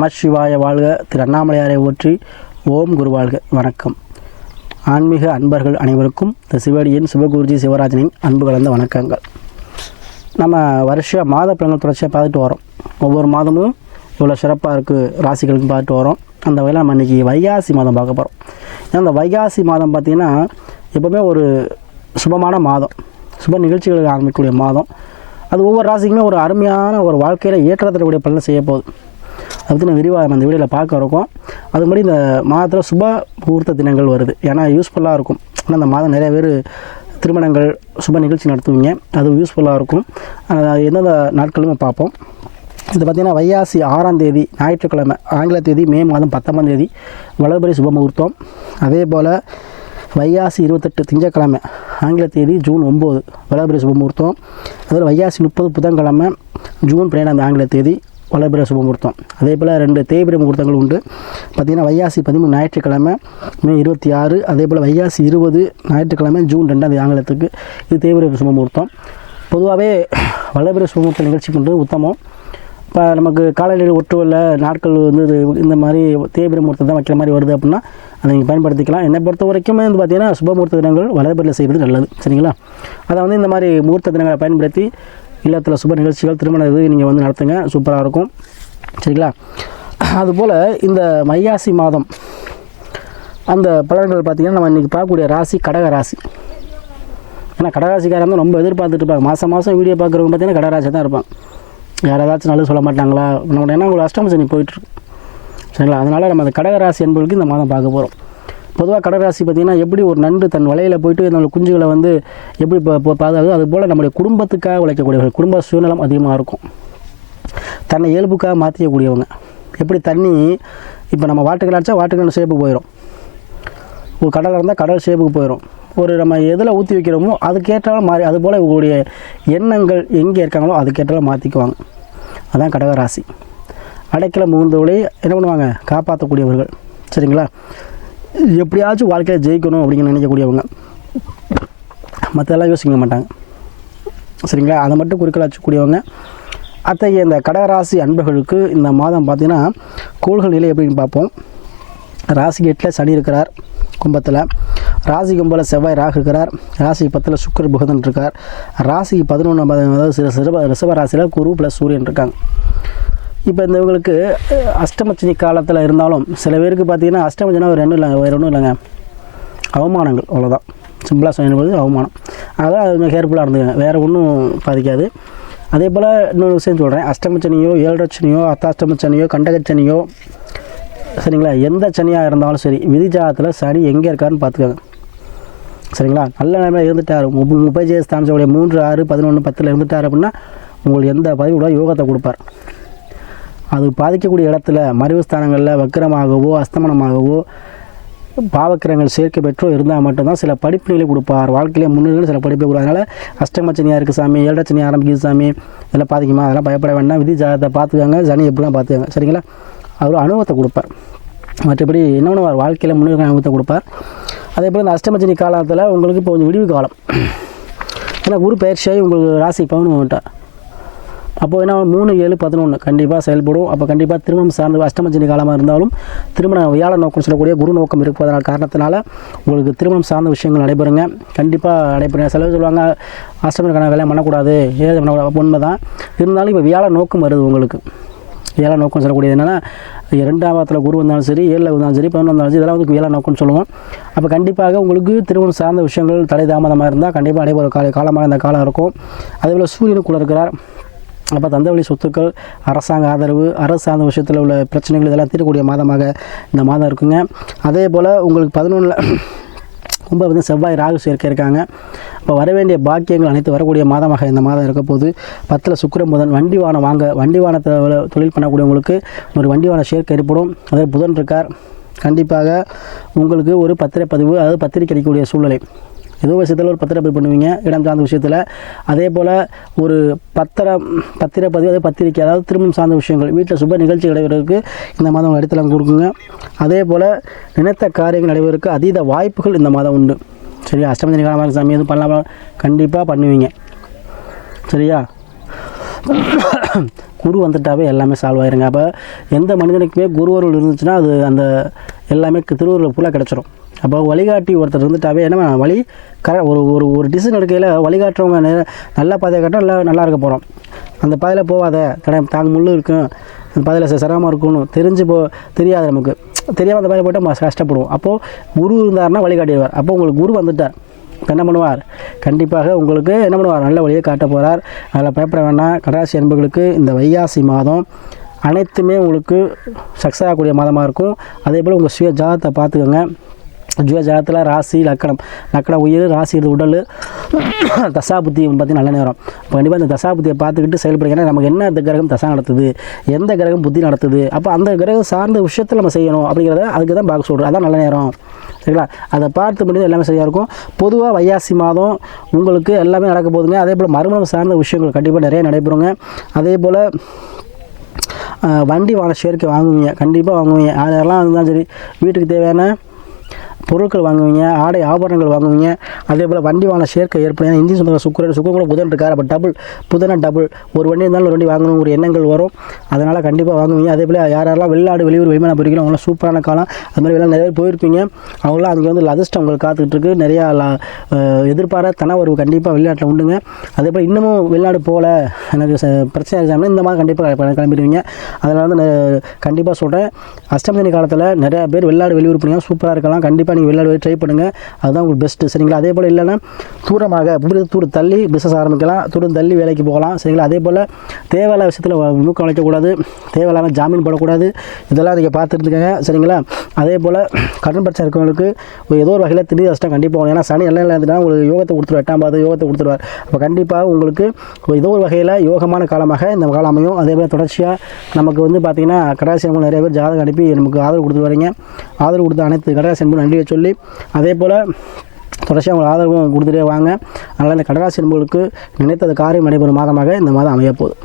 நமசிவாய வாழ்க. திரு அண்ணாமலையாரை ஓற்றி ஓம் குருவாழ்க வணக்கம். ஆன்மீக அன்பர்கள் அனைவருக்கும் இந்த சிவடியின் சிவகுருஜி சிவராஜனின் அன்பு கலந்த வணக்கங்கள். நம்ம வருஷ மாத பலன்கள் தொடர்ச்சியாக பார்த்துட்டு வரோம். ஒவ்வொரு மாதமும் இவ்வளோ சிறப்பாக இருக்குது ராசிகளுக்கும் பார்த்துட்டு வரோம். அந்த வகையில் நம்ம இன்றைக்கி வைகாசி மாதம் பார்க்க போகிறோம் ஏன்னா அந்த வைகாசி மாதம் பார்த்திங்கன்னா எப்போவுமே ஒரு சுபமான மாதம். சுப நிகழ்ச்சிகளுக்கு ஆரம்பிக்கக்கூடிய மாதம். அது ஒவ்வொரு ராசிக்குமே ஒரு அருமையான ஒரு வாழ்க்கையில் ஏற்றத்தரக்கூடிய பலனை செய்ய போகுது அதை பற்றி நான் விரிவாக அந்த இந்த வீடியோவில் பார்க்க இருக்கோம். அது மாதிரி இந்த மாதத்தில் சுப முகூர்த்த தினங்கள் வருது. ஏன்னா யூஸ்ஃபுல்லாக இருக்கும். ஆனால் இந்த மாதம் நிறைய பேர் திருமணங்கள் சுப நிகழ்ச்சி நடத்துவீங்க. அது யூஸ்ஃபுல்லாக இருக்கும். எந்தெந்த நாட்களுமே பார்ப்போம். இது பார்த்திங்கன்னா வையாசி ஆறாம் தேதி ஞாயிற்றுக்கிழமை ஆங்கில தேதி மே மாதம் பத்தொம்பதாம் தேதி வளர்பறை சுப முகூர்த்தம். அதே போல் வைகாசி இருபத்தெட்டு திங்கக்கிழமை ஆங்கில தேதி ஜூன் ஒம்பது வளர்பிறை சுபமுகூர்த்தம் அதில் வையாசி முப்பது புதன்கிழமை ஜூன் பன்னிரெண்டாம் ஆங்கில தேதி வளர்பிறை சுபமுகூர்த்தம் அதே போல் ரெண்டு தேய்பிர முகூர்த்தங்கள் உண்டு. பார்த்திங்கன்னா வையாசி பதிமூணு ஞாயிற்றுக்கிழமை மே இருபத்தி ஆறு. அதே போல் வையாசி இருபது ஞாயிற்றுக்கிழமை ஜூன் ரெண்டாம் தேதி ஆங்கிலத்துக்கு இது தேய்பிர சுபமுகூர்த்தம் பொதுவாகவே வளர்பிறை சுபமுகூர்த்த நிகழ்ச்சி பண்ணுறது உத்தமம். இப்போ நமக்கு காலையில் ஒட்டுவல்ல நாட்கள் வந்து இது இந்த மாதிரி தேய்பிர முகூர்த்தம் தான் வைக்கிற மாதிரி வருது அப்படின்னா அதை நீங்கள் பயன்படுத்திக்கலாம். என்னை பொறுத்த வரைக்கும் வந்து பார்த்தீங்கன்னா சுபமுகூர்த்த தினங்கள் வளர்பிறையில் செய்வது நல்லது. சரிங்களா? அதை வந்து இந்த மாதிரி முகூர்த்த தினங்களை பயன்படுத்தி இல்லத்தில் சுப நிகழ்ச்சிகள் திருமண இது நீங்கள் வந்து நடத்துங்க. சூப்பராக இருக்கும். சரிங்களா? அதுபோல் இந்த மையாசி மாதம் அந்த பலன்கள் பார்த்திங்கன்னா நம்ம இன்றைக்கி பார்க்கக்கூடிய ராசி கடக ராசி. ஏன்னா கடகராசிக்காரங்க ரொம்ப எதிர்பார்த்துட்டு இருப்பாங்க. மாதம் மாதம் வீடியோ பார்க்குறவங்க பார்த்தீங்கன்னா கடகராசி தான் இருப்பாங்க. யார் ஏதாச்சும் நல்லது சொல்ல மாட்டாங்களா? நம்ம ஏன்னா உங்களுக்கு அஷ்டமசனி போயிட்டுருக்கு சரிங்களா? அதனால் நம்ம அந்த கடகராசி என்பவர்களுக்கு இந்த மாதம் பார்க்க போகிறோம் பொதுவாக கடகராசி பார்த்திங்கன்னா எப்படி ஒரு நண்டு தன் வலையில் போயிட்டு நம்ம குஞ்சுகளை வந்து எப்படி பாதுகாக்குது அது அதுபோல் நம்முடைய குடும்பத்துக்காக உழைக்கக்கூடியவர்கள் குடும்ப சுயநலம் அதிகமாக இருக்கும். தன்னை இயல்புக்காக மாற்றிக்கக்கூடியவங்க எப்படி தண்ணி இப்போ நம்ம வாட்டுகள் அடித்தா வாட்டுகள் ஷேப்புக்கு போயிடும் ஒரு கடல் இருந்தால் கடல் ஷேப்புக்கு போயிடும் ஒரு நம்ம எதில் ஊற்றி வைக்கிறோமோ அதுக்கேற்றாலும் மாறி அதுபோல் இவங்களுடைய எண்ணங்கள் எங்கே இருக்காங்களோ அதுக்கேற்றாலும் மாற்றிக்குவாங்க அதான் கடகராசி. அடைக்கல முகந்தவளை என்ன பண்ணுவாங்க? காப்பாற்றக்கூடியவர்கள் சரிங்களா? எப்படியாச்சும் வாழ்க்கையில் ஜெயிக்கணும் அப்படின்னு நினைக்கக்கூடியவங்க. மற்றெல்லாம் யோசிக்க மாட்டாங்க. சரிங்களா? அதை மட்டும் குறிக்கல வச்சுக்கூடியவங்க அத்தகைய இந்த கடகராசி அன்பர்களுக்கு இந்த மாதம் பார்த்திங்கன்னா கோள்கள் நிலை எப்படின்னு பார்ப்போம். ராசி எட்டில் சனி இருக்கிறார் கும்பத்தில். ராசி கும்பலில் செவ்வாய் ராகு இருக்கிறார் ராசி பத்தில் சுக்கர் புகதன் இருக்கார். ராசி பதினொன்று அதாவது சில சிறுப ரிஷப ராசியில் குரு ப்ளஸ் சூரியன் இருக்காங்க. இப்போ இந்த இவங்களுக்கு அஷ்டமச்சனி காலத்தில் இருந்தாலும் சில பேருக்கு பார்த்தீங்கன்னா அஷ்டமச்சனா ஒரு ரெண்டும் இல்லைங்க வேறு ஒன்றும் இல்லைங்க. அவமானங்கள் அவ்வளோதான் சிம்பிளாக சொல்லும்போது அவமானம். அதான் அது கேர்ஃபுல்லாக இருந்துக்கங்க. வேறு ஒன்றும் பாதிக்காது. அதே போல் இன்னொரு விஷயம் சொல்கிறேன் அஷ்டமச்சனியோ ஏழரச்சனியோ அத்தாஷ்டமச்சனியோ கண்டகச்சனியோ சரிங்களா? எந்த சனியாக இருந்தாலும் சரி விதிஜாதத்தில் சனி எங்கே இருக்காருன்னு பார்த்துக்கோங்க சரிங்களா? நல்ல நிலைமையில் இருந்துட்டார். முப்பது ஜெயஸ்தானத்தோடைய மூன்று ஆறு பதினொன்று பத்தில் இருந்துட்டார் அப்படின்னா உங்களுக்கு எந்த பதிவோட யோகத்தை கொடுப்பார். அது பாதிக்கக்கூடிய இடத்துல மறைவு ஸ்தானங்களில் வக்கரமாகவோ அஸ்தமனமாகவோ பாவக்கிரங்கள் சேர்க்கை பெற்றோ இருந்தால் மட்டும்தான் சில படிப்புகளை கொடுப்பார். வாழ்க்கையிலே முன்னுரிமை சில படிப்பை கொடுப்பார். அதனால் அஷ்டமச்சனியாக இருக்குது சாமி ஏழச்சனி ஆரம்பிக்குது சாமி இதெல்லாம் பாதிக்குமா? அதெல்லாம் பயப்பட வேண்டாம். விதி ஜாதத்தை பார்த்துக்காங்க. சனி எப்படிலாம் பார்த்துக்காங்க. சரிங்களா? அவர் அனுபவத்தை கொடுப்பார். மற்றபடி என்ன பண்ணுவார்? வாழ்க்கையில் முன்னுரிமை அனுபவத்தை கொடுப்பார். அதே போல் இந்த அஷ்டமச்சனி காலத்தில் உங்களுக்கு இப்போ கொஞ்சம் விடிவு காலம். ஏன்னா குரு பயிற்சியாகி உங்களுக்கு ராசி பவுன் வந்துட்டார் அப்போது என்ன மூணு ஏழு பதினொன்று கண்டிப்பாக செயல்படும். அப்போ கண்டிப்பாக திருமணம் சார்ந்த அஷ்டமஜனி காலமாக இருந்தாலும் திருமண வியாழ நோக்கம் சொல்லக்கூடிய குரு நோக்கம் இருப்பதனால் காரணத்தினால உங்களுக்கு திருமணம் சார்ந்த விஷயங்கள் நடைபெறுங்க. கண்டிப்பாக நடைபெறுங்க. சிலர் சொல்லுவாங்க அஷ்டமனுக்கான வேலை பண்ணக்கூடாது. ஏது பண்ணக்கூடாது உண்மை தான் இருந்தாலும் இப்போ வியாழ நோக்கம் வருது உங்களுக்கு. வியாழ நோக்கம் சொல்லக்கூடியது என்னென்னா ரெண்டாம் பாதத்தில் குரு வந்தாலும் சரி ஏழில் வந்தாலும் சரி பதினொன்று வந்தாலும் சரி இதெல்லாம் வந்து வேலை நோக்கம்னு சொல்லுவோம். அப்போ கண்டிப்பாக உங்களுக்கு திருமணம் சார்ந்த விஷயங்கள் தலை தாமதமாக இருந்தால் கண்டிப்பாக நடைபெற கால காலமாக இந்த காலம் இருக்கும். அதே போல் சூரியனுக்குள்ளே இருக்கிறார். அப்போ தந்தவழி சொத்துக்கள் அரசாங்க ஆதரவு அரசு சார்ந்த விஷயத்தில் உள்ள பிரச்சனைகள் இதெல்லாம் தீரக்கூடிய மாதமாக இந்த மாதம் இருக்குங்க. அதே போல் உங்களுக்கு பதினொன்றில் ரொம்ப வந்து செவ்வாய் ராகு சேர்க்க இருக்காங்க. இப்போ வர வேண்டிய பாக்கியங்கள் அனைத்து வரக்கூடிய மாதமாக இந்த மாதம் இருக்க போது பத்தில் சுக்கரம் புதன் வண்டி வாகனம் வாங்க வண்டி வாகனத்தை தொழில் பண்ணக்கூடியவங்களுக்கு ஒரு வண்டி வாகன சேர்க்கை ஏற்படும். அதே புதன் இருக்கார். கண்டிப்பாக உங்களுக்கு ஒரு பத்திரப்பதிவு அதாவது பத்திரிக்கை அடிக்கக்கூடிய சூழ்நிலை. ஏதோ விஷயத்தில் ஒரு பத்திரப்பதிவு பண்ணுவீங்க இடம் சார்ந்த விஷயத்தில். அதே போல் ஒரு பத்திரம் பத்திரப்பதிவு அதே பத்திரிக்கை அதாவது திருமணம் சார்ந்த விஷயங்கள். வீட்டில் சுப நிகழ்ச்சி நடைபெறதுக்கு இந்த மாதம் இடத்துல கொடுக்குங்க. அதே போல் நினைத்த காரியங்கள் நடைபெறதுக்கு அதீத வாய்ப்புகள் இந்த மாதம் உண்டு. சரியா? அஷ்டமதி காலமாக சாமி எதுவும் பண்ணலாமா? கண்டிப்பாக பண்ணுவீங்க. சரியா? குரு வந்துட்டாவே எல்லாமே சால்வ் ஆயிருங்க. அப்போ எந்த மனிதனுக்குமே குருவருள் இருந்துச்சுன்னா அது அந்த எல்லாமே திருவருள் ஃபுல்லாக கிடச்சிரும். அப்போ வழிகாட்டி ஒருத்தர் இருந்துட்டாவே என்ன வழி கர ஒரு ஒரு ஒரு டிசிஷன் எடுக்கையில் வழிகாட்டுறவங்க நெ- நல்ல பாதையை காட்டும் நல்லா நல்லா இருக்க போகிறோம் அந்த பாதையில் போகாத கடை தாங்க முள்ளு இருக்கும். அந்த பாதையில் சிரமமாக இருக்கும்னு தெரிஞ்சு போ தெரியாது நமக்கு. தெரியாமல் அந்த பாதையில் போய்ட்டு கஷ்டப்படுவோம். அப்போது குரு இருந்தாருன்னா வழிகாட்டிடுவார். அப்போ உங்களுக்கு குரு வந்துட்டார். என்ன பண்ணுவார்? கண்டிப்பாக உங்களுக்கு என்ன பண்ணுவார்? நல்ல வழியை காட்ட போகிறார் அதில் பயப்பட வேண்டாம் கடராசி அன்புகளுக்கு இந்த வைகாசி மாதம் அனைத்துமே உங்களுக்கு சக்ஸஸ் ஆகக்கூடிய மாதமாக இருக்கும். அதே போல் உங்கள் சுய ஜாதத்தை பார்த்துக்கோங்க. ஜீவ ஜாதத்தில் ராசி லக்கணம். லக்கணம் உயிர் ராசி இது உடல். தசாபுத்தி பார்த்தீங்கன்னா நல்ல நேரம். இப்போ கண்டிப்பாக இந்த தசாபுத்தியை பார்த்துக்கிட்டு செயல்படுங்க நமக்கு என்ன இந்த கிரகம் தசா நடத்துது? எந்த கிரகம் புத்தி நடத்துது? அப்போ அந்த கிரகம் சார்ந்த விஷயத்தில் நம்ம செய்யணும் அப்படிங்கிறத அதுக்கு தான் பார்க்க சொல்கிறோம் அதான் நல்ல நேரம். சரிங்களா? அதை பார்த்து முடிஞ்சு எல்லாமே சரியாக இருக்கும். பொதுவாக வையாசி மாதம் உங்களுக்கு எல்லாமே நடக்க போதுங்க அதே போல் மறுமணம் சார்ந்த விஷயங்கள் கண்டிப்பாக நிறைய நடைபெறுங்க. அதே போல் வண்டி வாங்க சேர்க்கை வாங்குவீங்க. கண்டிப்பாக வாங்குவீங்க. அதெல்லாம் இருந்தாலும் சரி வீட்டுக்கு தேவையான பொருட்கள் வாங்குவீங்க ஆடை ஆபரணங்கள் வாங்குவீங்க அதே போல் வண்டி வாங்க சேர்க்கை ஏற்படும். இந்திய சொந்தக்கார சுக்கரன் சுக்கம் கூட புதன் இருக்கார் அப்போ டபுள் புதனா டபுள் ஒரு வண்டி இருந்தாலும் ஒரு வண்டி வாங்கணும் ஒரு எண்ணங்கள் வரும். அதனால் கண்டிப்பாக வாங்குவீங்க. அதே போல் யார் யாரெல்லாம் வெளிநாடு வெளியூர் வெளிமான போயிருக்கீங்களோ அவங்களாம் சூப்பரான காலம். அது மாதிரி வெளிநாடு நிறைய பேர் போயிருப்பீங்க. அவங்களாம் அங்கே வந்து அதிர்ஷ்டம் உங்களுக்கு காத்துக்கிட்டு இருக்கு. நிறையா எதிர்பார அஹ், எதிர்பாராத தனவரவு கண்டிப்பாக வெளிநாட்டில் உண்டுங்க. அதே போல் இன்னமும் வெளிநாடு போகல எனக்கு பிரச்சனை இருக்காமல் இந்த மாதிரி கண்டிப்பாக கிளம்பிடுவீங்க. அதனால் வந்து நான் கண்டிப்பாக சொல்கிறேன் அஷ்டமதினி காலத்தில் நிறையா பேர் வெளிநாடு வெளியூர் போனீங்க சூப்பராக இருக்கலாம். கண்டிப்பாக நீங்கள் வெளிநாடு போய் ட்ரை பண்ணுங்கள் அதுதான் உங்களுக்கு பெஸ்ட்டு சரிங்களா? அதே போல் இல்லைன்னா தூரமாக இப்படி தூரம் தள்ளி பிஸ்னஸ் ஆரம்பிக்கலாம். தூரம் தள்ளி வேலைக்கு போகலாம். சரிங்களா? அதே போல் தேவையில்லாத விஷயத்தில் மூக்கம் வைக்கக்கூடாது தேவையில்லாமல் ஜாமீன் போடக்கூடாது. இதெல்லாம் நீங்கள் பார்த்துருந்துக்கங்க. சரிங்களா? அதே போல் கடன் பிரச்சனை இருக்கவங்களுக்கு ஒரு ஏதோ ஒரு வகையில் திடீர் கஷ்டம் கண்டிப்பாக வரும். ஏன்னா சனி எல்லாம் இருந்துன்னா உங்களுக்கு யோகத்தை கொடுத்துருவார். எட்டாம் பாது யோகத்தை கொடுத்துருவார். அப்போ கண்டிப்பாக உங்களுக்கு ஏதோ ஒரு வகையில் யோகமான காலமாக இந்த காலம் அமையும். அதே போல் தொடர்ச்சியாக நமக்கு வந்து பார்த்திங்கன்னா கடாசி நிறைய பேர் ஜாதகம் அனுப்பி நமக்கு ஆதரவு கொடுத்து வரீங்க. ஆதரவு கொடுத்த அனைத்து கடாசி அன்பு நன்றியை சொல்லி அதே போல் தொடர்ச்சியாக உங்கள் ஆதரவும் கொடுத்துட்டே வாங்க. அதனால் இந்த கடராசி அன்புகளுக்கு நினைத்தது காரியம் நடைபெறும் மாதமாக இந்த மாதம் அமையப்போகுது.